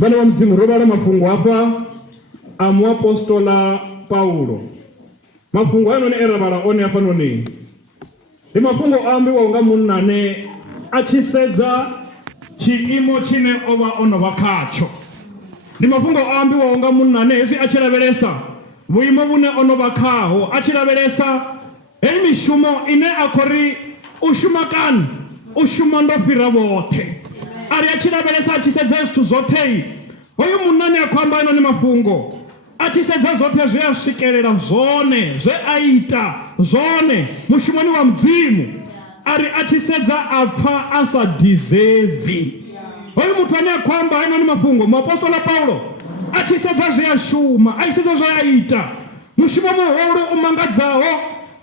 Bana wa mzimu robala mafungo hapa amuapostola Paulo. Mafungo ano ne erabala one hapa noni. Ni mafungo ambi wa unga munane achiseza chiimo chine oba ono bakacho. Ni mafungo ambi wa unga munane ezi achiraberesa. Buimo bune ono bakaho achiraberesa. Emi shumo ine akori ushumakan ushumando pirabote. Ari achiraberesa achiseza stu zotei. Oyo munane akwamba ino ni mafungo. Achiseza zote ze asikerera zone, ze aita zone, mushumani wa mzimu. Ari achiseza apfa asa deserve. Oyo mutane akwamba ino ni mafungo. Mwapostola Paulo achiseza ze ashuma, achiseza ze aita. Mushumani wa umangadzao,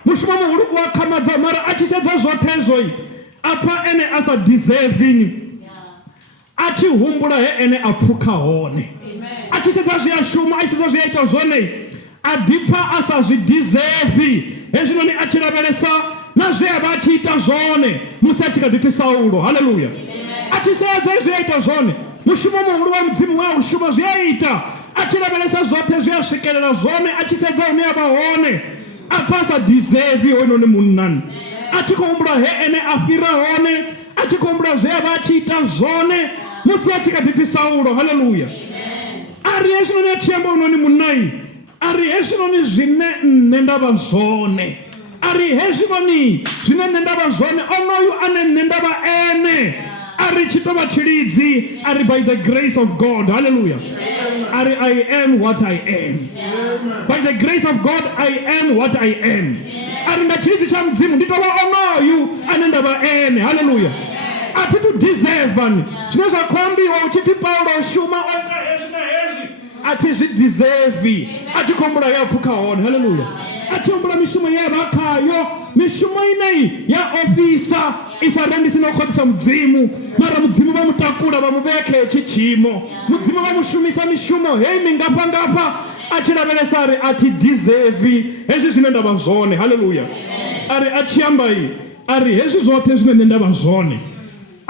mushumani wa wakamaza mara achiseza zote zoi. Apfa ene asa deserving. Achi humbula he ene apuka one. Achiseza zia shuma, achiseza zia ita zone. Adipa asa zi deserve. Ezino ni achirabelesa. Na zia bachi ita zone. Musa chika diti Saulo. Hallelujah. Achiseza zia ita zone. Mushuma muhuluwa mzimu wa ushuma zia ita. Achirabelesa zote zia shikelera zone. Achiseza unia baone. Apasa deserve oino ni munani. Achikumbula he ene afira one. Achikumbula zia bachi ita zone. Musa chika diti Saulo. Hallelujah. Ari esino ni achembo unoni munai. Ari esino ni zine nendaba zone. Ari esino ni zine nendaba zone. Ono yu ane nendaba ene. Ari chitoba chirizi. Ari by the grace of God. Hallelujah. Ari I am what I am. By the grace of God I am what I am. Ari nga chirizi cha mzimu. Nitoba ono yu ane nendaba ene. Hallelujah. Ati tu deserve ani. Chineza kwambi wa uchiti Paulo shuma oka ati zi deserve. Ati kumbula ya puka on. Hallelujah. Ati kumbula mishumo ya bakayo. Mishumo inai ya ofisa. Isa rendi sino kodisa mzimu. Mara mzimu wa mutakula wa mubeke chichimo. Mzimu wa mushumisa mishumo. Hei mingapa ngapa. Ati nabelesari ati deserve. Hezi zinenda bazone. Hallelujah. Ari ati ambai. Ari hezi zote zinenda bazone.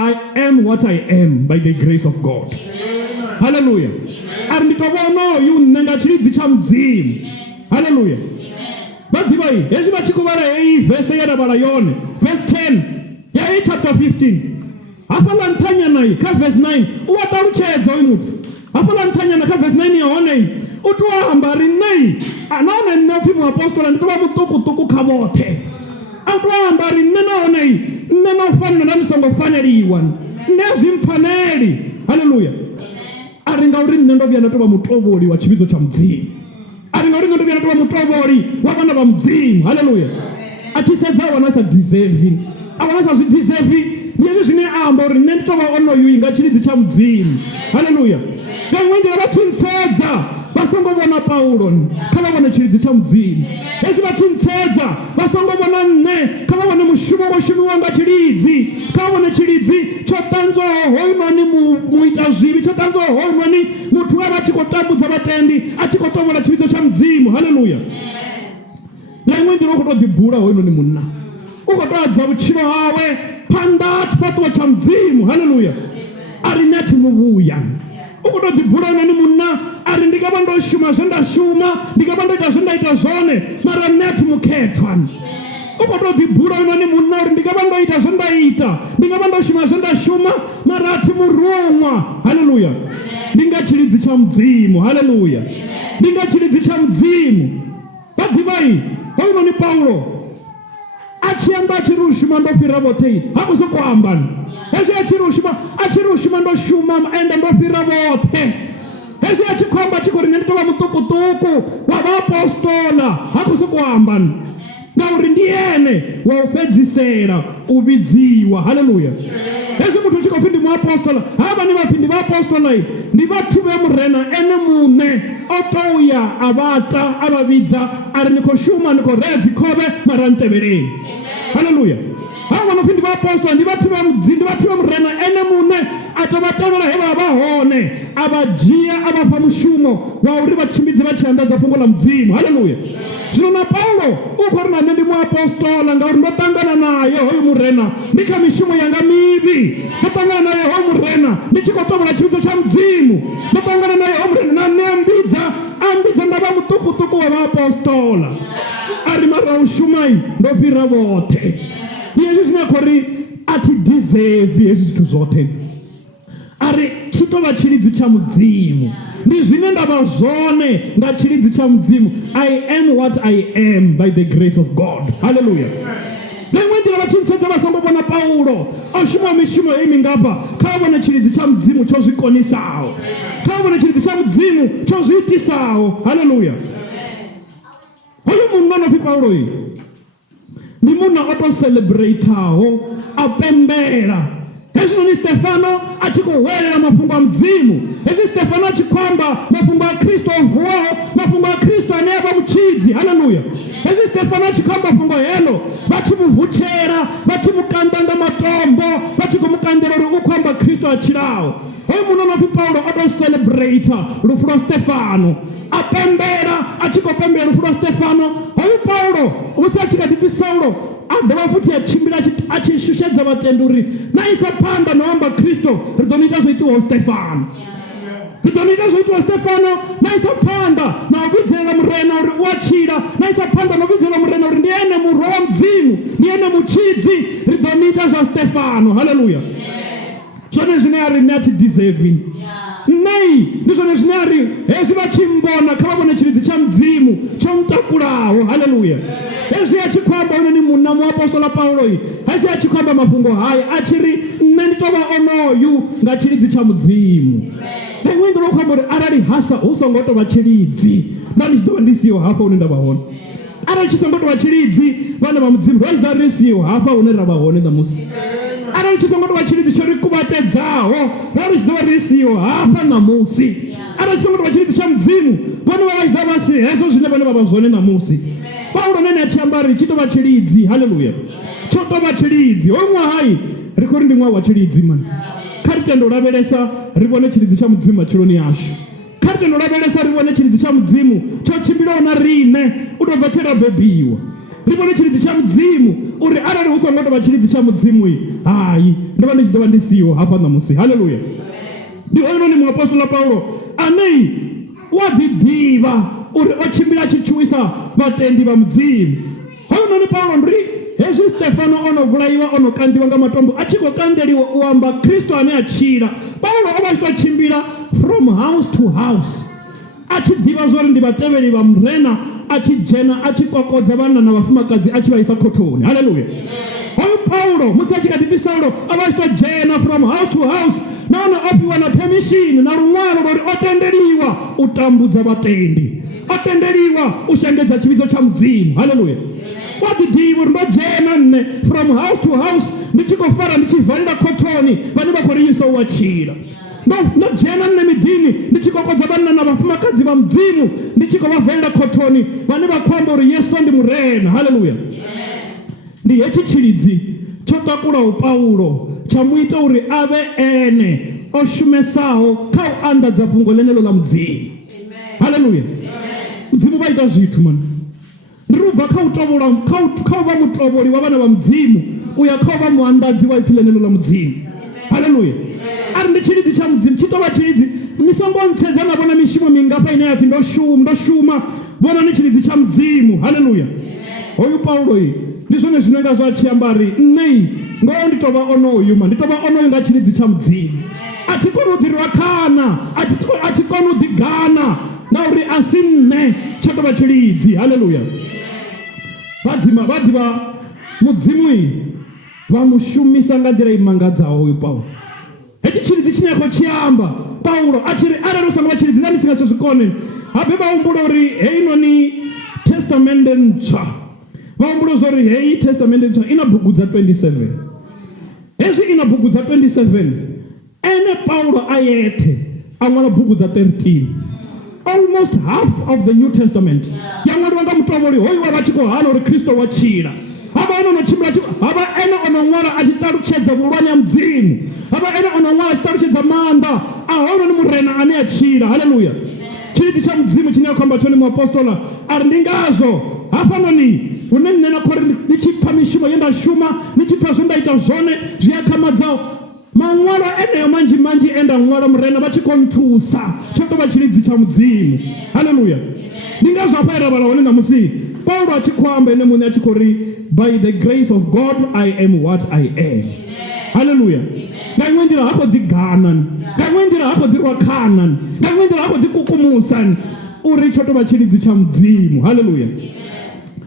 I am what I am by the grace of God. Amen. Hallelujah. Ari nitobono yu nenda chirizi cha mzimu. Hallelujah. Bati bai, yesu bachikubara hii verse ya bara yone. Verse 10. Ya hii chapter 15. Hapa lantanya na hii, ka verse 9. Uwata ucheza uimutu. Hapa lantanya na ka verse 9 ya one hii. Utuwa ambari nai. Anaone ninafi mwapostola nitoba mutuku kabote. Utuwa ambari nena hii. Neno fanya na nisongo fanya liwan. Nezi mpaneli. Hallelujah. Aringa uri nendo bya natoba mutoboli wa chibizo cha mzimu. Aringa uri nendo bya natoba mutoboli wa bana ba mzimu. Hallelujah. Achiseza wanasa deserve. Awanasa deserve. Niye zine amba uri nendo ba ono yuinga chirizi cha mzimu. Hallelujah. Gangwende abachintseza basongo bona Paulo kama bona chirizi cha mzimu. Ezi bachintseza basongo bona ne kama bona mushumo wanga chirizi kama bona chirizi chotanzo hoimani muitazibi chotanzo hoimani mutu abachikotambuza batendi achikotobola chirizo cha mzimu. Hallelujah. Gangwende rokoto dibura hoino ni munna ukotoza buchiro hawe pandat patwa cha mzimu. Hallelujah. Arinati mubuya ukoto dibura nani munna ari ndikabando shuma zonda shuma ndikabando zonda ita zone mara net muketwan ukoto dibura nani munna ndikabando ita zonda ita ndikabando shuma zonda shuma mara ati murumwa. Hallelujah. Ndingachirizi cha mzimu. Hallelujah. Ndingachirizi cha mzimu. Badibai hoino ni Paulo achiamba chirushima ndo pirabotei hakuso kwambani hezi achirushima ndo shuma enda ndo pirabote hezi achikomba chikori nitoba mutukutuku wa apostola hakuso kwambani na urindiene wa upedzisera ubidziwa. Hallelujah. Hezi mutu chikofindi mu apostola haba ni bafindi ba apostola ni batu bemurena ene mune otoya abata ababidza ari niko shuma niko rezi kobe marantebere. Hallelujah. hava no ndi vhaapostoli ndi vhathu vha mudzi ndi vhathu vha murena ene muṋe a tou vha tevhela he vha vha hone a vha dzhia a vha fha mushumo wa uri vha tshimbidze vha tshi anḓadza fhungo ḽa mudzimu. Haleluya. Zwino na Paulo u khou ri na nṋe ndi muapostola ngauri ndo ṱangana naye hoyu murena ndi kha mishumo yanga mivhi, ndo ṱangana naye hoyu murena ndi tshi khou tovhola tshividzo tsha mudzimu, ndo ṱangana naye hoyu murena na nṋe ambidza nda vha muṱukuṱuku wa vhaapostola. A ri mara u shumai ndo fhira vhoṱhe. Hezwi zwine a khou ri a thi deserve hezwi zwithu zwoṱhe, a ri tshi tou vha tshilidzi tsha mudzimu, ndi zwine nda vha zwone nga tshilidzi tsha mudzimu. I am what I am by the grace of God. Hallelujah. Ḽiṅwe nḓila vha tshi ntsedza vha songo vhona Paulo o shuma mishumo heyi mingafha, kha vha vhone tshilidzi tsha mudzimu tsho zwi konisaho, kha vha vhone tshilidzi tsha mudzimu tsho zwi itisaho. Hallelujah. Hoyu munna no pfi Paulo iyi ndi munna o tou celebrateaho a pembela. Hezwi ni Stefano a tshi khou hwelela mafhungo a mudzimu, hezwi Stefano a tshi khou amba mafhungo a Kristo o vuwaho, mafhungo a Kristo ane a vha mutshidzi. Haleluya. Hezwi Stefano a tshi khou amba fhungo heḽo, vha tshi mu vutshela, vha tshi mu kanda nga matombo, vha tshi khou mu kandela uri u khou amba Kristo a tshilaho. Hoyu munna no pfi Paulo o tou celebrata lufu lwa Stefano, a pembela a tshi khou pembela lufu lwa Stefano. Hoyu Paulo musi a tshi kha ḓi pfi Saulo a dovha futhi a tshimbila a tshi shushedza vhatendi uri na isa phanḓa na u amba Kristo ri ḓo ni ita zwo itiwaho Stefano, ri ḓo ni ita zwo itiwaho Stefano. Na isa phanḓa na u vhidzelela murena uri u a tshila, na isa phanḓa na u vhidzelela murena uri ndi ene murwa wa mudzimu, ndi ene mutshidzi, ri ḓo ni ita zwa Stefano. Haleluya. Zwone zwine a ri nṋe a thi deserving, nei ndi zwone zwine a ri hezwi vha tshi mbona kha vha vhone tshilidzi tsha mudzimu tsho mutakulaho. Haleluya. Hezwi a tshi khou amba one ni munna muapostola Paulo iyi, hezwi a tshi khou amba mafhungo haya a tshi ri nṋe ndi tou vha onoyu nga tshilidzi tsha mudzimu. Ḽiṅwe nḓila u khou amba uri arali hu songo tou vha tshilidzi nda ndi tshi ḓo vha ndi siho hafha hune nda vha hone. Arali tshi songo tou vha tshilidzi vhana vha mudzimu ro ḓa ri siho hafha hune ra vha hone ṋamusi. Arali tshi songo tou vha tshilidzi tsho ri kuvhatedzaho ro ri tshi ḓo vha ri siho hafha ṋamusi. Arali tshi songo tou vha tshilidzi tsha mudzimu vhone vha tshi ḓa vha si hezwo zwine vhone vha vha zwone ṋamusi. Paulo nene a tshi amba ri tshi tou vha tshilidzi. Haleluya. Tsho tou vha tshilidzi. Hoyu ṅwahayi ri khou ri ndi ṅwaha wa tshilidzi mani. Kha ri tende u lavhelesa ri vhone tshilidzi tsha mudzimu matshiloni yashu. Kha ri tende u lavhelesa ri vhone tshilidzi tsha mudzimu tsho tshimbilaho na riṋe u tou bva tshe ra bebiwa. Ri vhone tshilidzi tsha mudzimu uri arali hu songo tou vha tshilidzi tsha mudzimu hayi ndo vha ndi tshi ḓo vha ndi siho hafha ṋamusi. Haleluya. Ndi hoyu ni muapostola Paulo ane u a ḓiḓivha uri o tshimbila tshi tshuwisa vhatendi vha mudzimu. Hoyu ni Paulo ndi hezwi Stefano ono vhulaiwa ono kandiwa nga matombo a tshi khou kandeliwa u amba Kristo ane a tshila, Paulo o vha tshi tou tshimbila from house to house a tshi ḓivha zwori ndi vhatevheli vha murena, a tshi dzhena a tshi kokodza vhanna na vhafumakadzi a tshi vha isa khothoni. Haleluya. Hoyu Paulo musi a tshi kha ḓi pfi Saulo a vha tshi tou dzhena from house to house, nahone o fhiwa na permission na luṅwalo lori o tendeliwa u tambudza vhatendi, o tendeliwa u shengedza tshividzo tsha mudzimu. Haleluya. Wa ḓiḓivha uri ndo dzhena nne from house to house ndi tshi khou fara ndi tshi valela khothoni vhane vha khou ri isa u wa tshila. Ndo dzhena nne miḓini ndi tshi kokodza vhanna na vhafumakadzi vha mudzimu ndi tshi khou vha valela khothoni vhane vha khou amba uri Yesu ndi murena. Haleluya. Ndi hetshi tshilidzi tsho takulaho Paulo tsha mu ita uri a vhe ene o shumesaho kha u anḓadza fhungo ḽeneḽo ḽa mudzimu. Haleluya. Mudzimu vha ita zwithu mani. Ndi ri bva kha u tovhola kha u vha mutovholi wa vhana vha mudzimu uya kha u vha muanḓadzi wa ipfi ḽeneḽo ḽa mudzimu. Haleluya. Ari ndi tshilidzi tsha mudzimu tshi tou vha tshilidzi. Ni songo ntsedza na vhona mishumo mingafha ine ya pfi ndo shuma vhona ni tshilidzi tsha mudzimu. Haleluya. Hoyu Paulo iyi ndi zwone zwine nga zwa tshi amba ri nṋe ngoho ndi tou vha onoyu mani, ndi tou vha onoyu nga tshilidzi tsha mudzimu. A thi koni u ḓirwa khana, a thi koni u ḓigana ngauri a si nṋe tsho tou vha tshilidzi. Haleluya. Vhaḓivha mudzimu iyi vha mu shumisa nga nḓila i mangadzaho hoyu Paulo. Hetshi tshilidzi tshine a khou tshi amba Paulo a tshi ri arali u songo vha tshilidzi nda ndi si nga si zwikone. Habe vha humbula uri heinoni testamende ntswa, vha humbula zwori heyi testamende ntswa ina bugu dza 27. Hezwi ina bugu dza 27 ene Paulo a yeṱhe a ṅwala bugu dza 13. Almost half of the New Testament ya ṅwaliwa nga mutovholi hoyu wa vha tshi khou hana uri Kristo wa tshila. hava ene ono tshimbila hava ene ono ṅwala a tshi ṱalutshedza vhulwane ha mudzimu, hava ene ono ṅwala a tshi ṱalutshedza maanḓa a hounoni murena ane a tshila. Haleluya. Tshilidzi tsha mudzimu tshine a khou amba tshone muapostola a ri ndi ngazwo hafhanoni hune nṋe na khou ri ni tshi pfha mishumo ye nda shuma, ni tshi pfha zwe nda ita zwone zwi a khamadzaho, maṅwalo eneyo manzhi manzhi e nda ṅwala murena vha tshi khou nthusa, tsho tou vha tshilidzi tsha mudzimu. Haleluya. Ndi ngazwo hafha e ra vhala hone ṋamusi Paulo a tshi khou amba ene muṋe a tshi khou ri by the grace of God I am what I am. Haleluya. Nga iṅwe nḓila ha khou ḓi gana, nga iṅwe nḓila ha khou ḓi rwa khana, nga iṅwe nḓila ha khou ḓi kukumusa uri tsho tou vha tshilidzi tsha mudzimu. Haleluya.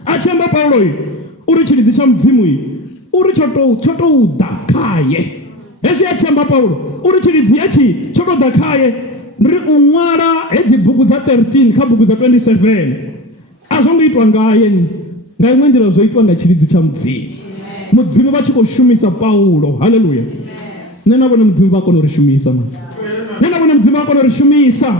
A tshi amba Paulo uri tshilidzi tsha mudzimu uri tsho tou ḓa khaye. Hezwi a tshi amba Paulo uri tshilidzi hetshi tsho tou ḓa khaye, ri u ṅwala hedzi bugu dza 13 kha bugu dza 27 a zwo ngo itwa ngaye, nga iṅwe nḓila zwo itwa nga tshilidzi tsha mudzimu. Mudzimu vha tshi khou shumisa Paulo. Haleluya. Nṋe na vhone mudzimu vha kona u ri shumisa man. Nṋe na vhone mudzimu vha kona u ri shumisa.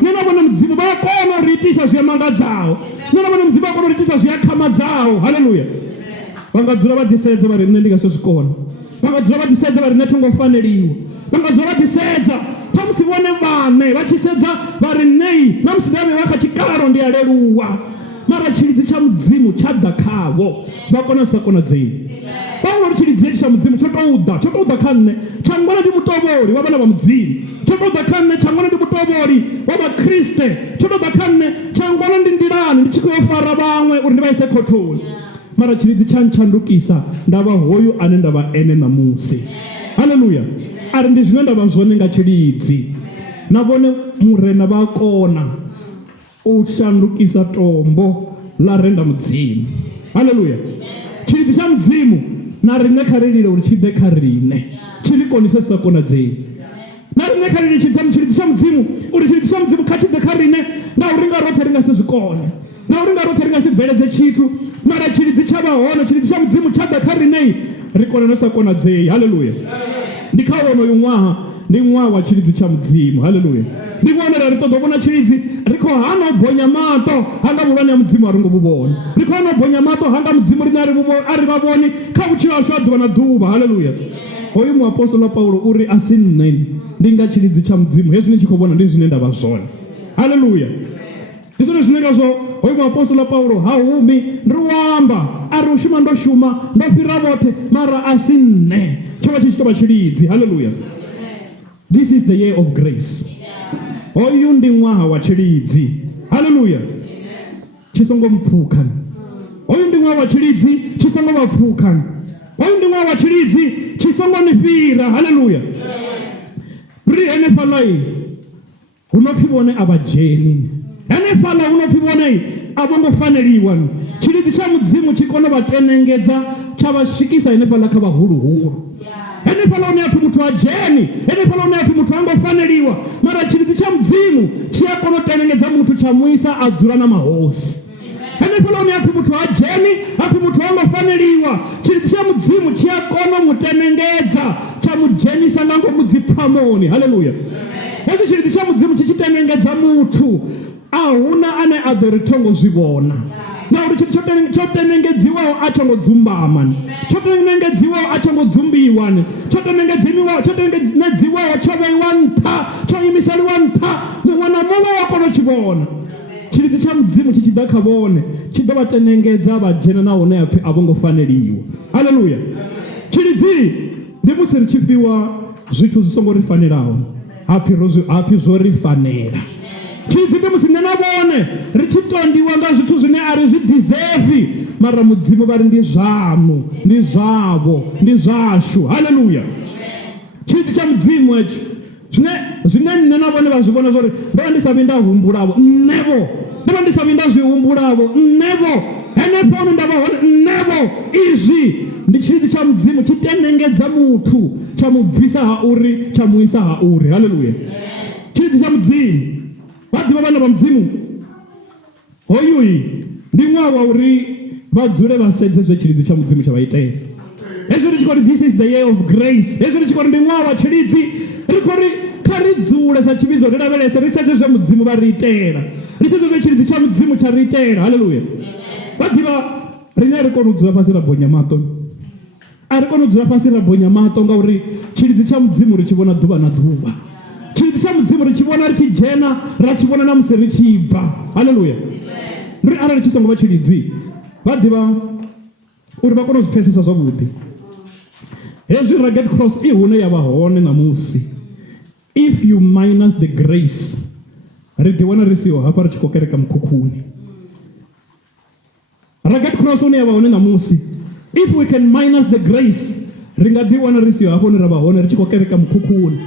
Nṋe na vhone mudzimu vha kona u ri itisa zwi mangadzaho. Nṋe na vhone mudzimu vha kona u ri itisa zwi khamadzaho. Haleluya. Vha nga dzula vha ḓisedza vha ri nṋe ndi nga se zwi kona, vha nga dzula vha ḓisedza vha ri nṋe thi ngo faneliwa, vha nga dzula vha ḓisedza khamusi vhone vhaṋe vha tshi sedza vha ri nei na musi nda vha kha tshikalo ndi a leluwa, mara tshilidzi tsha mudzimu tsha ḓa khavho vha kona u sa konadzei. Paulo ri tshilidzi tsha mudzimu tsho tou ḓa kha nṋe, tsha ngwana ndi mutovholi wa vhana vha mudzimu, tsho tou ḓa kha nṋe tsha ngwana ndi mutovholi wa vhakriste, tsho tou ḓa kha nṋe tsha ngwana ndi nḓilani ndi tshi khou fara vhaṅwe uri ndi vha ise khothoni, mara tshilidzi tsha ntshandukisa nda vha hoyu ane nda vha ene ṋamusi. Haleluya. A ri ndi zwine nda vha zwone nga tshilidzi, na vhone murena vha kona u shandukisa tombo ḽa renda mudzimu. Haleluya. Tshilidzi tsha mudzimu na riṋe kha ri lile uri tshi ḓe kha riṋe, tshi ri konise sa konadzei. Na riṋe kha ri lile tshilidzi tsha mudzimu uri tshilidzi tsha mudzimu kha tshi ḓe kha riṋe, ngauri nga roṱhe ri nga si zwi kone, ngauri nga roṱhe ri nga si bveledze tshithu, mara tshilidzi tsha vha hone, tshilidzi tsha mudzimu tsha ḓa kha riṋe ri kona no sa konadzei. Haleluya. Ndi kha wonoyu ṅwaha ndi ṅwaha wa tshilidzi tsha mudzimu. Haleluya. Ndi ṅwana ri ṱoḓa u vhona tshilidzi ri khou hana u bonya maṱo hanga vhulwane ha mudzimu a ri ngo vhu vhona, ri khou hana u bonya maṱo hanga mudzimu rine a ri vha vhoni kha vhutshilo hashu ha ḓuvha na ḓuvha. Haleluya. Hoyu muapostola Paulo uri a si nṋe ndi nga tshilidzi tsha mudzimu, hezwi ni tshi khou vhona ndi zwine nda vha zwone. Haleluya. Ndi zwone zwine ngazwo hoyu muapostola Paulo ha humi ndi u amba a ri u shuma ndo shuma ndo fhira vhoṱhe, mara a si nṋe, tsho vha tshi tshi tou vha tshilidzi. Haleluya. This is the year of grace. Hoyu ndi ṅwaha wa tshilidzi. Haleluya. Tshi songo mpfukha. Hoyu ndi ṅwaha wa tshilidzi tshi songo vha pfukha. Hoyu ndi ṅwaha wa tshilidzi tshi songo ni fhira. Haleluya. Ri henefhaḽa hu no pfi vhone a vha dzheni, henefhaḽa hu no pfi vhone a vho ngo faneliwa. Tshilidzi tsha mudzimu tshi kona vha tenengedza tsha vha swikisa henefhaḽa kha vhahuluhulu, henefhaḽa hune a pfi muthu a dzheni, henefhaḽa hune a pfi muthu a ngo faneliwa, mara tshilidzi tsha mudzimu tshi a kona u tenengedza muthu tsha muisa a dzula na mahosi. Henefhaḽa hune a pfi muthu a dzheni, a pfi muthu a ngo faneliwa, tshilidzi tsha mudzimu tshi a kona u mu tenengedza tsha mu dzhenisa nga ngomu dzipfhamoni. Haleluya. Hezwi tshilidzi tsha mudzimu tshi tshi tenengedza muthu a huna ane a ḓo ri thongo zwi vhona, ngauri tshithu tsho tenengedziwaho a tsho ngo dzumbama, tsho tenengedziwaho a tsho ngo dzumbiwa, tsho tenengedziwaho tsho vheiwa nṱha, tsho imiseliwa nṱha, muṅwe na muṅwe wa kona u tshi vhona. Tshilidzi tsha mudzimu tshi tshi ḓa kha vhone tshi ḓo vha tenengedza vha dzhena na hone apfi a vho ngo faneliwa. Haleluya. Tshilidzi ndi musi ri tshi fhiwa zwithu zwi songo ri fanelaho, hapfi zwo ri fanela. Tshilidzi ndi musi nṋe na vhone ri tshi tondiwa nga zwithu zwine a ri zwi deserve, mara mudzimu vha ri ndi zwamu, ndi zwavho, ndi zwashu. Haleluya. Tshilidzi tsha mudzimu hetsho zwine nṋe na vhone vha zwi vhona zwori ndo vha ndi sa vhi nda humbulavho nṋevho, ndo vha ndi sa vhi nda zwi humbulavho nṋevho, henefho hune nda vha hone nṋevho. Izwi ndi tshilidzi tsha mudzimu tshi tenengedza muthu tsha mu bvisa ha uri tsha mu isa ha uri. Haleluya. Tshilidzi tsha mudzimu vha ḓivha vhana vha mudzimu hoyu ndi ṅwaha wa uri vha dzule vha sedze zwe tshilidzi tsha mudzimu tsha vha itela. Hezwi ri tshi khou ri this is the year of grace, hezwi ri tshi khou ri ndi ṅwaha wa tshilidzi, ri khou ri kha ri dzule sa tshivhidzo ri lavhelese, ri sedze zwe mudzimu vha ri itela, ri sedze zwe tshilidzi tsha mudzimu tsha ri itela. Haleluya. Vha ḓivha rine ri kona u dzula fhasi ra bonya mato, a ri kona u dzula fhasi ra bonya mato ngauri tshilidzi tsha mudzimu ri tshi vhona ḓuvha na ḓuvha. Tshilidzi tsha mudzimu ri tshi vhona ri tshi dzhena, ra tshi vhona na musi ri tshi bva. Haleluya. Ndi arali tshi songo vha tshilidzi vha ḓivha uri vha kona u zwi pfesesa zwavhuḓi. Hezwi Rugged Cross I hune ya vha hone namusi, if you minus the grace, ri ḓi wana ri siho hafha ri tshi khou kereka mukhukhuni. Rugged Cross hune ya vha hone namusi, if we can minus the grace, ri nga ḓi wana ri siho hafha hune ra vha hone ri tshi khou kereka mukhukhuni.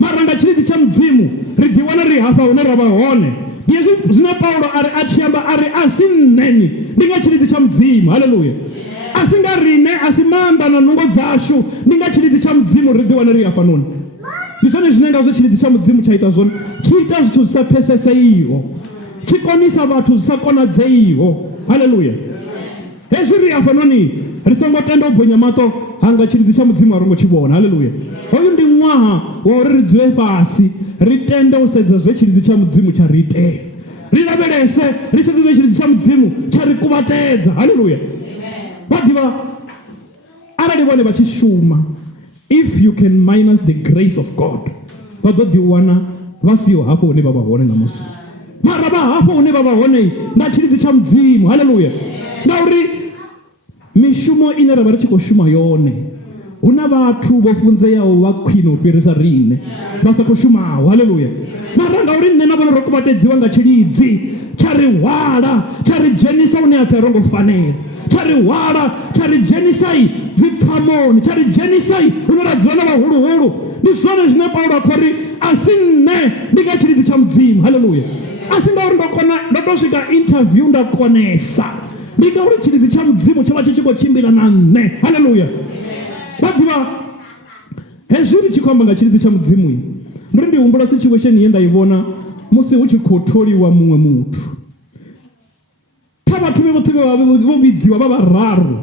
Mara nga tshilidzi tsha mudzimu ri ḓi wana ri hafha hune ra vha hone. Yesu zwine Paulo ari a tshi amba ari a si nneni, ndi nga tshilidzi tsha mudzimu. Haleluya. A si nga rine, a si maanḓa na nungo dzashu, ndi nga tshilidzi tsha mudzimu ri ḓi wana ri hafha noni. Ndi zwone zwine ngazwo tshilidzi tsha mudzimu tsha ita zwone, tshi ita zwithu zwi sa pfeseseiho, tshi konisa vhathu zwi sa konadzeiho. Haleluya. Hezwi ri hafha noni ri songo tenda u bonya mato, hanga tshilidzi tsha mudzimu a ri ngo tshi vhona. Haleluya. Hoyu ndi ṅwaha wa uri ri dzule fhasi, ri tende u sedza zwe tshilidzi tsha mudzimu tsha ri itea, ri lavhelese, ri sedze zwe tshilidzi tsha mudzimu tsha ri kuvhatedza. Haleluya. Vha ḓivha arali vhone vha tshi shuma, if you can minus the grace of God, vha ḓo ḓi wana vha siho hafho hune vha vha hone namusi. Mara vha hafho hune vha vha hone nga tshilidzi tsha mudzimu. Haleluya. Ngauri mishumo ine ra vha ri tshi khou shuma yone, hu na vhathu vho funzeaho vha khwine u fhirisa rine vha sa khou shumaho. Haleluya. Mara ngauri nne na vhone ro kuvhatedziwa nga tshilidzi tsha ri hwala, tsha ri dzhenisa hune ha pfi a ro ngo fanela, tsha ri hwala, tsha ri dzhenisa dzi pfamoni, tsha ri dzhenisa hune ra dzula na vhahuluhulu. Ndi zwone zwine Paulo a khou ri a si nne, ndi nga tshilidzi tsha mudzimu. Haleluya. A si ngauri ndo to swika interview nda konesa, ndi ngauri tshilidzi tsha mudzimu tsho vha tshi khou tshimbila na nne. Haleluya. Vha ḓivha hezwi ri tshi khou amba nga tshilidzi tsha mudzimu, muri ndi humbula situation ye nda I vhona musi hu tshi khou tholiwa muṅwe muthu. Kha vhathu vhoṱhe vho vhidziwa vha vhararu,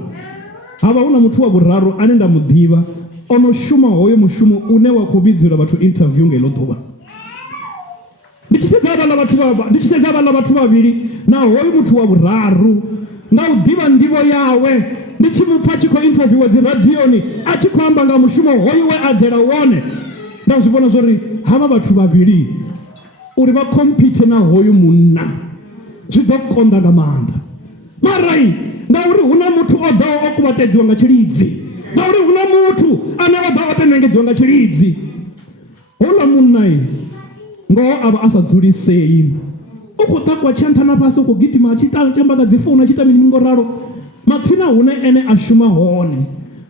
havha hu na muthu wa vhuraru ane nda mu ḓivha ono shuma hoyo mushumo une wa khou vhidzela vhathu interview nga ilo ḓuvha. Ndi tshi sedza havhaḽa vhathu vhavhili na hoyo muthu wa vhuraru, nga u ḓivha nḓivho yawe, ndi tshi mupfa tshi khou interviewa dzi radioni a tshi khou amba nga mushumo hoyu we a ḓela wone, nda zwi vhona zwori havha vhathu vhavhili uri vha compete na hoyu munna zwi ḓo konḓa nga maanḓa. Mara ngauri hu na muthu o ḓaho o kuvhatedziwa nga tshilidzi, ngauri hu na muthu ane o ḓaho o tenengedziwa nga tshilidzi, houḽa munna ngoho a vha a sa dzulisei, u khou takuwa tshi nṱha na fhasi, u khou gidima a tshi tamba nga dzi founu, a tshi ita mini ngo ralo. Matsina hune ene a shuma hone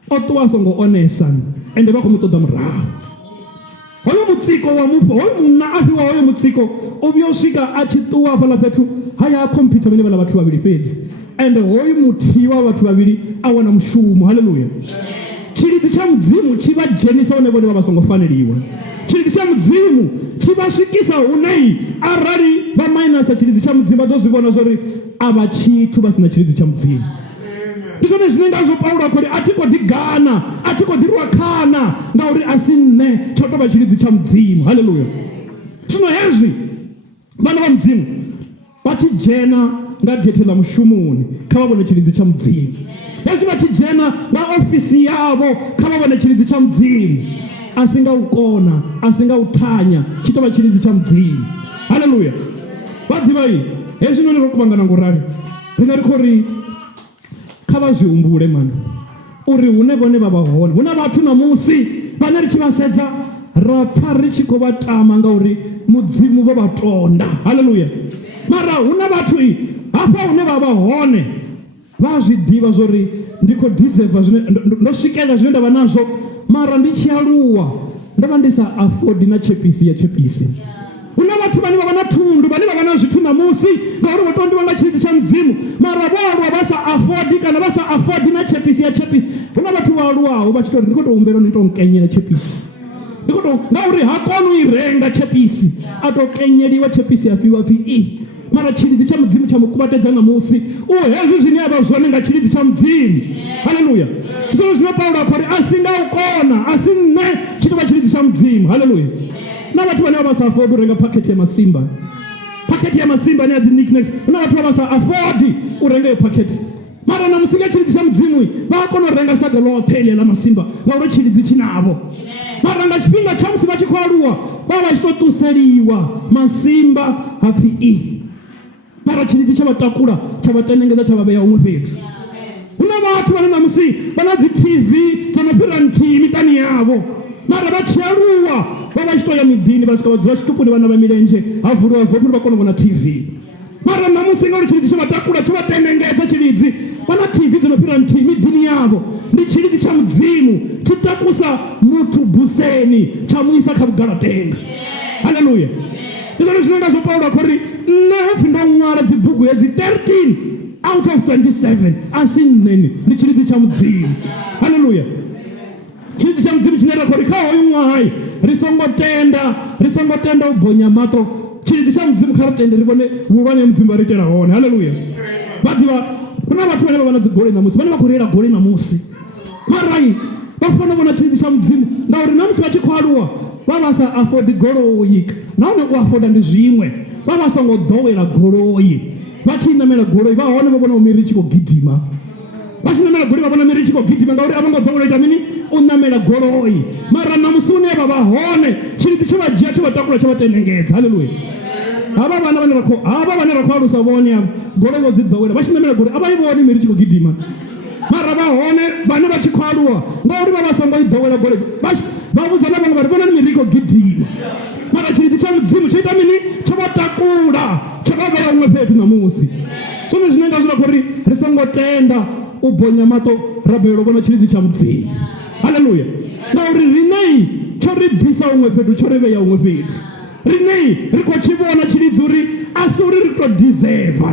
o ṱuwa a songo onesa, ende vha khou mu ṱoḓa murahu. Hoyo mutsiko wa mufha, hoyo munna a fhiwa hoyo mutsiko u vhuya u swika a tshi ṱuwa hafhaḽa fhethu haya a computer vhane vhaḽa vhathu vhavhili fhedzi, ende hoyu muthihi wa vhathu vhavhili a wana mushumo. Haleluya. Tshilidzi tsha mudzimu tshi vha dzhenisa hune vhone vha vha songo faneliwa. Tshilidzi tsha mudzimu tshi vha swikisa hune arali vha minasa tshilidzi tsha mudzimu vha ḓo zwi vhona zwori a vha tshithu vha sina tshilidzi tsha mudzimu. Ndi zwone zwine ngazwo Paulo a khou ri a thi khou ḓigana, a thi khou ḓirwa khana ngauri a si nne, tsho tou vha tshilidzi tsha mudzimu. Haleluya. Zwino hezwi vhana vha mudzimu vha tshi dzhena nga gethe ḽa mushumoni kha vha vhone tshilidzi tsha mudzimu. Hezwi vha tshi dzhena nga ofisi yavho kha vha vhone tshilidzi tsha mudzimu. A si nga u kona, a si nga u thanya, tshi tou vha tshilidzi tsha mudzimu. Haleluya. Vha ḓivha hezwi noni ro kuvhangana ngorali ri nga ri khou ri kha vha zwi humbule mani uri hune vhone vha vha hone, hu na vhathu namusi vhane ri tshi vha sedza ra pfa ri tshi khou vha tama ngauri mudzimu vho vha tonda. Haleluya. Mara hu na vhathu hafha hune vha vha hone vha zwi ḓivha zwori ndi khou deserve zwine ndo swikelela zwine nda vha nazwo, mara ndi tshi aluwa ndo vha ndi sa afford na tshepisi ya tshepisi. Hu na vhathu vhane vha vha na thundu, vhane vha vha na zwithu namusi ngauri vho tondiwa nga tshilidzi tsha mudzimu, mara vho aluwa vha sa afford kana vha sa afford na tshepisi ya tshepisi. Hu na vhathu vha aluwaho vha tshi tori ndi khou tou humbela ni tou nkenyela tshepisi, ndi khou tou ngauri ha koni u I renga tshepisi, a tou kenyeliwa tshepisi ya fhiwa pfi mara tshilidzi tsha mudzimu tsha mukuvhatedza namusi u hezwi zwine a vha zwone nga tshilidzi tsha mudzimu. Haleluya. Zwino zwine Paulo a khou ri a si nga u kona, a si nne, tshi tou vha tshilidzi tsha mudzimu. Haleluya. Na vhathu vhane vha sa afford u renga phakhethe ya masimba, phakhethe ya masimba ne ya dzi nicknacks, hu na vhathu vha sa afford u renga iyo phakhethe. mara na musi nga tshilidzi tsha mudzimu vha kona u renga saga ḽoṱhe eḽia ḽa masimba ngauri tshilidzi tshi navho. Mara nga tshifhinga tsha musi vha tshi khou aluwa vha vha tshi tou ṱuseliwa masimba hapfi mara tshilidzi tsha vha takula tsha vha tenengedza tsha vha vhea huṅwe fhethu. Hu na vhathu vhane namusi vha na dzi TV dzo no fhira nthihi miṱani yavho, mara vha tshi aluwa vha vha tshi tou ya miḓini vha swika vha dzula tshiṱupuni vhana vha milenzhe ha vuliwa vothi uri vha kone u vhona TV. Mara namusi ngauri tshilidzi tsha vha takula tsha vha tenengedza tshilidzi vha na TV dzo no fhira nthihi miḓini yavho. Ndi tshilidzi tsha mudzimu tshi takusa muthu buseni tsha mu isa kha vhugalatenga. Haleluya. Ndi zwone zwine nda zwo Paulo khou ri nṋe hapfi ndo ṅwala dzibugu hedzi 13 out of 27 a si nṋeni, ndi tshilidzi tsha mudzimu. Haleluya. Tshilidzi tsha mudzimu tshine ra khou ri kha hoyu ṅwaha ri songo tenda u bonya maṱo. Tshilidzi tsha mudzimu kha ri tende ri vhone vhulwane ha mudzimu vha ri itela hone. Haleluya. Vha ḓivha hu na vhathu vhane vha vha na dzi goloi namusi vhane vha khou reila goloi namusi, marai vha fanela u vhona tshilidzi tsha mudzimu ngauri namusi vha tshi khou aluwa vha vha sa afodi goloi, nahone u afoda ndi zwiṅwe. Vha vha songo ḓowela goloi, vha tshi namela goloi vha hone vha vhona miri i tshi khou gidima. Vha tshi namela goloi vha vhona miri i tshi khou gidima ngauri a vho ngo ḓowela ita mini u namela goloi. Mara namusi une vha vha hone tshilidzi tsho vha dzhia tsho vha takula tsho vha tenengedza. Haleluya. Havha vhana vhane ra khou alusa vhone goloi vho dzi ḓowela vha tshi namela goloi a vha i vhoni miri i tshi khou gidima. Mara vha hone vhane vha tshi khou aluwa ngauri vha vha songo i ḓowela goloi vha vhudza na vhaṅwe vha ri vhona miri i khou gidima. Mara tshilidzi tsha mudzimu tsho ita mini tsho vha takula tsho vha vhea huṅwe fhethu namusi. Zwone zwine nga zwina khou ri ri songo tenda u bonya maṱo ra balelwa u vhona tshilidzi tsha mudzimu. Haleluya. Ngauri rinei tsho ri bvisa huṅwe fhethu tsho ri vhea huṅwe fhethu. Rinei ri khou tshi vhona tshilidzi uri a si uri ri tou deserva,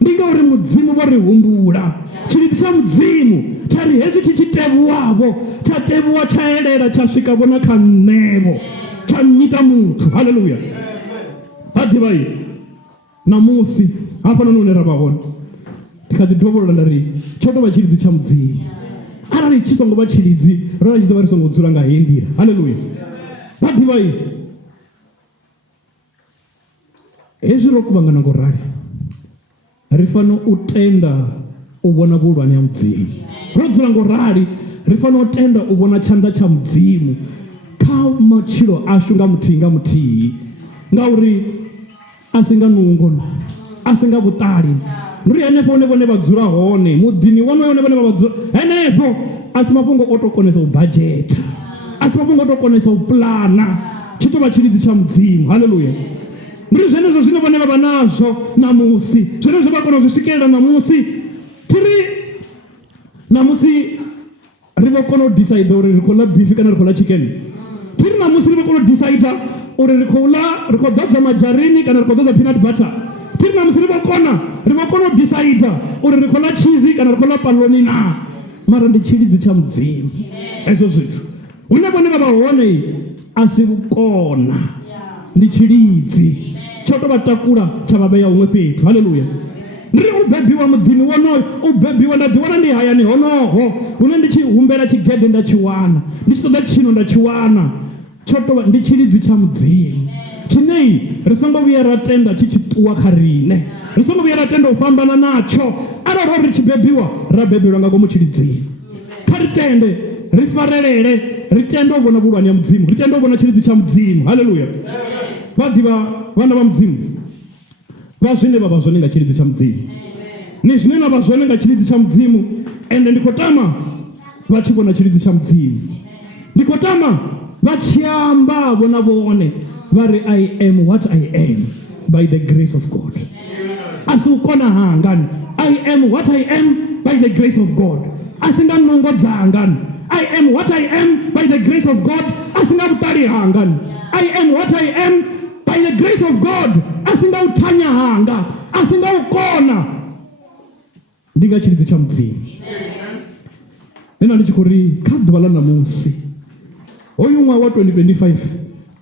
ndi ngauri mudzimu vho ri humbula. Tshilidzi tsha mudzimu tsha ri hezwi tshi tshi tevhuwavho tsha tevhuwa tsha elela tsha swika vhona kha nṋevho tsha nnyita muthu. Haleluya. Ha ḓivhai namusi hafhanoni hune ra vha hone ndi kha ḓi dovholola nda ri tsho tou vha tshilidzi tsha mudzimu. Arali tshi songo vha tshilidzi ro tshi ḓo vha ri songo dzula nga heyi nḓila. Haleluya. Ha ḓivhai hezwi ro kuvhangana ngo rali ri fanela u tenda u vhona vhulwane ha mudzimu. Ro dzula ngo rali ri fanela u tenda u vhona tshanḓa tsha mudzimu kha matshilo ashu nga muthihi ngauri a si nga nungo, a si nga vhuṱali. Ndi henefho hune vhone vha dzula hone muḓini wonoyo hune vhone vha dzula henefho. A si mafhungo o tou konesa u badzheta, a si mafhungo o tou konesa u puḽana, tshi tou vha tshilidzi tsha mudzimu. Haleluya. Ndi zwenezwo zwine vhone vha vha nazwo namusi, zwenezwo vha kona u zwi swikelela namusi. Tiri namusi ri vho kona u decide uri ri khou ḽa bifi kana ri khou ḽa chicken. Tiri namusi ri vho kona u decide uri ri khou ḓodza majarini kana ri khou ḓodza peanut butter. Tiri namusi ri vho kona u decide uri ri khou ḽa cheese kana ri khou ḽa paloni na. Mara ndi tshilidzi tsha mudzimu hezwo zwithu. Hune vhone vha vha hone a si vhukona, ndi tshilidzi tsho tou vha takula tsha vha vhea huṅwe fhethu. Haleluya. Ndi u bebiwa muḓini wonoyo, u bebiwa nda ḓiwana ndi hayani honoho hune ndi tshi humbela tshigede nda tshi wana, ndi tshi ṱoḓa tshino nda tshi wana. Tsho tou vha ndi tshilidzi tsha mudzimu tshine ri songo vhuya ra tenda tshi tshi ṱuwa kha riṋe, ri songo vhuya ra tenda u fhambana natsho. Arali ri tshi bebiwa ra bebelwa nga ngomu tshilidzini. Kha ri tende ri farelele, ri tende u vhona vhulwane ha mudzimu, ri tende u vhona tshilidzi tsha mudzimu. Haleluya. Vha ḓivha vhana vha mudzimu vha zwine vha vha zwone nga tshilidzi tsha mudzimu, ni zwine na vha zwone nga tshilidzi tsha mudzimu. Ende ndi khou tama vha tshi vhona tshilidzi tsha mudzimu, ndi khou tama vha tshi amba vhona vhone vha ri I am what I am by the grace of God. A si u kona hangani, I am what I am by the grace of God. A si nga nungo dzangani, I am what I am by the grace of God. A si nga vhuṱali hangani, I am what I am by the grace of God. A si nga u thanya hanga, a si nga u kona, ndi nga tshilidzi tsha mudzimu. Nṋe ndi tshi khou ri kha ḓuvha ḽa namusi hoyu ṅwaha wa 2025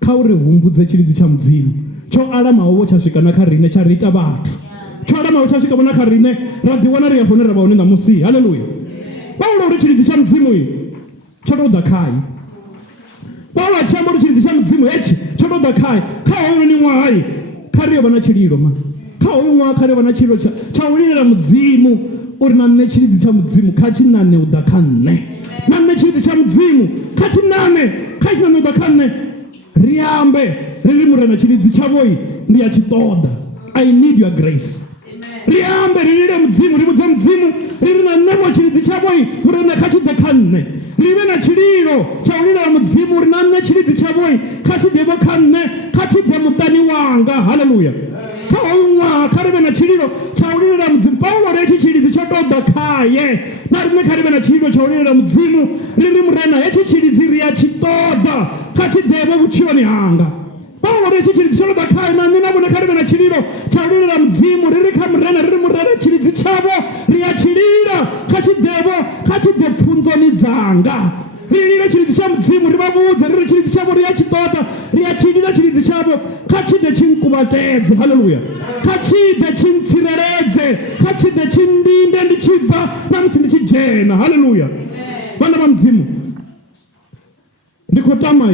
kha uri humbudze tshilidzi tsha mudzimu tsho alamaho tsha swika na kha riṋe tsha ri ita vhathu, tsho alamaho tsha swika na kha riṋe ra ḓiwana ri hafho hune ra vha hone namusi. Haleluya. Paulo uri tshilidzi tsha mudzimu tsho tou ḓa khai. Paulo a tshi amba uri tshilidzi tsha mudzimu hetshi tsho tou ḓa khai. Kha hoyu ṅwaha kha ri yo vha na tshililo kha hoyu ṅwaha kha ri yo vha na tshililo tsha u lilela mudzimu uri na nne tshilidzi tsha mudzimu kha tshi nane u ḓa kha nne, na nne tshilidzi tsha mudzimu kha tshi nane u ḓa kha nne. Ri ambe ri ri murena tshilidzi tshavhoi ndi a tshi ṱoḓa, I need your grace. Ri ambe ri lile mudzimu, ri vhudze mudzimu ri ri na nne mo tshilidzi tshavhoi murena kha tshi ḓe kha nne. Ri vhe na tshililo tsha u lilela mudzimu uri na nne tshilidzi tshavhoi kha tshi ḓe vho kha nne, kha tshi ḓe muṱani wanga. Haleluya. Kha hoyu ṅwaha kha ri vhe na tshililo tsha u lilela mudzimu. Paulo ri hetshi tshilidzi tsho tou ḓa khaye, na riṋe kha ri vhe na tshililo tsha u lilela mudzimu ri ri murena hetshi tshilidzi ri a tshi ṱoḓa kha tshi ḓe vho vhutshiloni hanga. Paulo ri hetshi tshilidzi tsho tou ḓa khaye, na nṋe na vhone kha ri vhe na tshililo tsha u lilela mudzimu ri ri kha murena ri ri murena tshilidzi tshavho ri a tshi lila kha tshi ḓe pfunzoni dzanga. Ri lile tshilidzi tsha mudzimu ri vha vhudze ri ri tshilidzi tshavho ri a tshi ṱoḓa, ri a tshi lila tshilidzi tshavho kha tshi ḓe tshi nkuvhatedze. Haleluya. Kha tshi ḓe tshi ntsireledze, kha tshi ḓe tshi ndinde ndi tshi bva na musi ndi tshi dzhena. Haleluya. Vhana vha mudzimu, ndi khou tama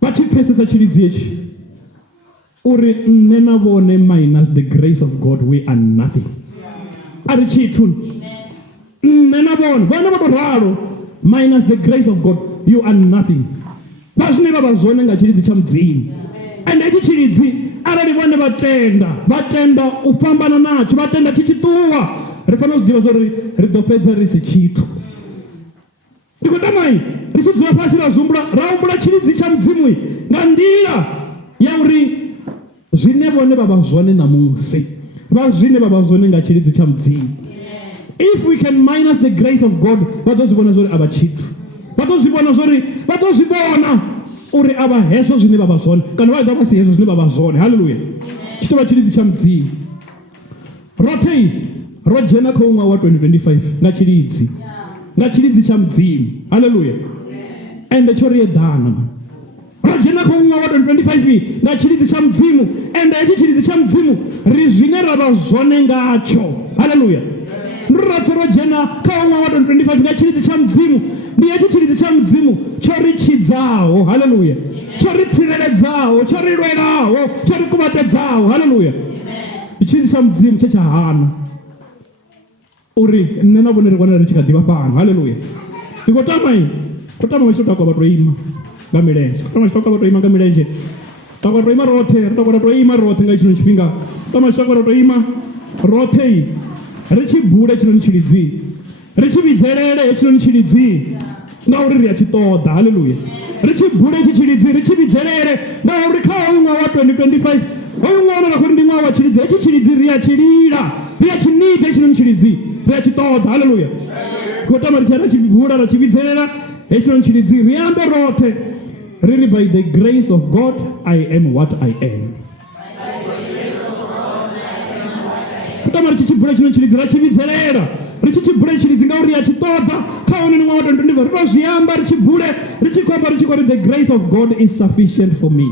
vha tshi pfesesa tshilidzi hetshi uri nne na vhone minus the grace of God we are nothing. A ri tshithu. Nne na vhone vhana vha tou ralo, minus the grace of God you are nothing. Vha zwine vha vha zwone nga tshilidzi tsha mudzimu. Ende hetshi tshilidzi arali vhone vha tenda u fhambana natsho, vha tenda tshi tshi ṱuwa, ri fanela u zwi ḓivha zwa uri ri ḓo fhedza ri si tshithu. Ndi khou tama ri tshi dzula fhasi ra humbula tshilidzi tsha mudzimu nga nḓila ya uri zwine vhone vha vha zwone ṋamusi, vha zwine vha vha zwone nga tshilidzi tsha mudzimu. If we can minus the grace of God, vha ḓo zwi vhona zwa uri a vha tshithu. Vha ḓo zwi vhona uri a vha hezwo zwine vha vha zwone, kana vha ḓo vha si hezwo zwine vha vha zwone. Haleluya. Tshi tou vha tshilidzi tsha mudzimu. Roṱhe ro dzhena kha ṅwaha wa 2025 nga tshilidzi tsha mudzimu. Haleluya. Ende tsho ri eḓana. Ro dzhena kha ṅwaha wa 2025 nga tshilidzi tsha mudzimu, ende hetshi tshilidzi tsha mudzimu ri zwine ra vha zwone ngatsho. Haleluya. Ndi roṱhe ro dzhena kha ṅwaha wa 2025 nga tshilidzi tsha mudzimu. Ndi hetshi tshilidzi tsha mudzimu tsho ri tshidzaho. Haleluya. Tsho ri tsireledzaho, tsho ri lwelaho, tsho ri kuvhatedzaho. Haleluya. Tshilidzi tsha mudzimu tshe tsha hana uri nne na vhone ri vhone ri tshi kha ḓivha fhano. Haleluya. Ndi khou tama vha tshi takwa vha tou ima nga milenzhe. Tama tshi takwa vha tou ima nga milenzhe. Takwa tou ima roṱhe, ri takwa tou ima roṱhe nga tshino tshifhinga. Tama tshi takwa tou ima roṱhe ri tshi bule tshino tshilidzi, ri tshi vhidzelele hetshinoni tshilidzi ngauri ri a tshi ṱoḓa. Haleluya. Ri tshi bule tshi tshilidzi, ri tshi vhidzelele ngauri kha hoyu ṅwaha wa 2025 hoyu ṅwaha una khou ndi ṅwaha wa tshilidzi. Hetshi tshilidzi ri a tshi lila, ri a tshi nida hetshinoni tshilidzi, ri a tshi ṱoḓa. Haleluya. Khou tama ri tshi bula ra tshi vhidzelela hetshinoni tshilidzi, ri ambe roṱhe ri ri by the grace of God I am what I am. Tama ri tshi bula tshino tshilidzi ra tshi vhidzelela, ri tshi bula tshilidzi ngauri ri a tshi ṱoḓa kha hoyu ṅwaha wa 2025. Ri tou zwi amba ri tshi bule, ri tshi khou amba ri tshi khou ri the grace of God is sufficient for me.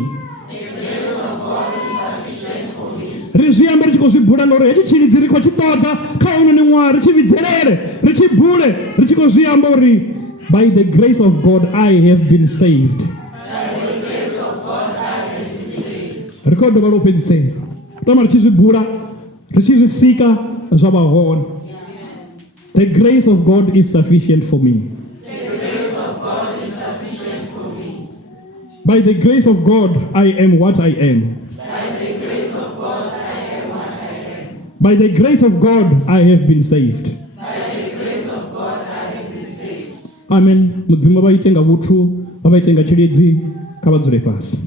Ri zwi amba ri tshi khou zwi bula ngauri hetshi tshilidzi ri khou tshi ṱoḓa kha hoyu ṅwaha, ri tshi vhidzelele, ri tshi bule, ri tshi khou zwi amba uri by the grace of God I have been saved. Ri khou dovha lwo fhedzisela. Tama ri tshi zwi bula, ri tshi zwi sika zwa vha hone. The grace of God is sufficient for me. By the grace of God I am what I am. By the grace of God I have been saved. Amen. Mudzimu vha ite nga vhuthu, vha ite nga tshilidzi, kha vha dzule fhasi.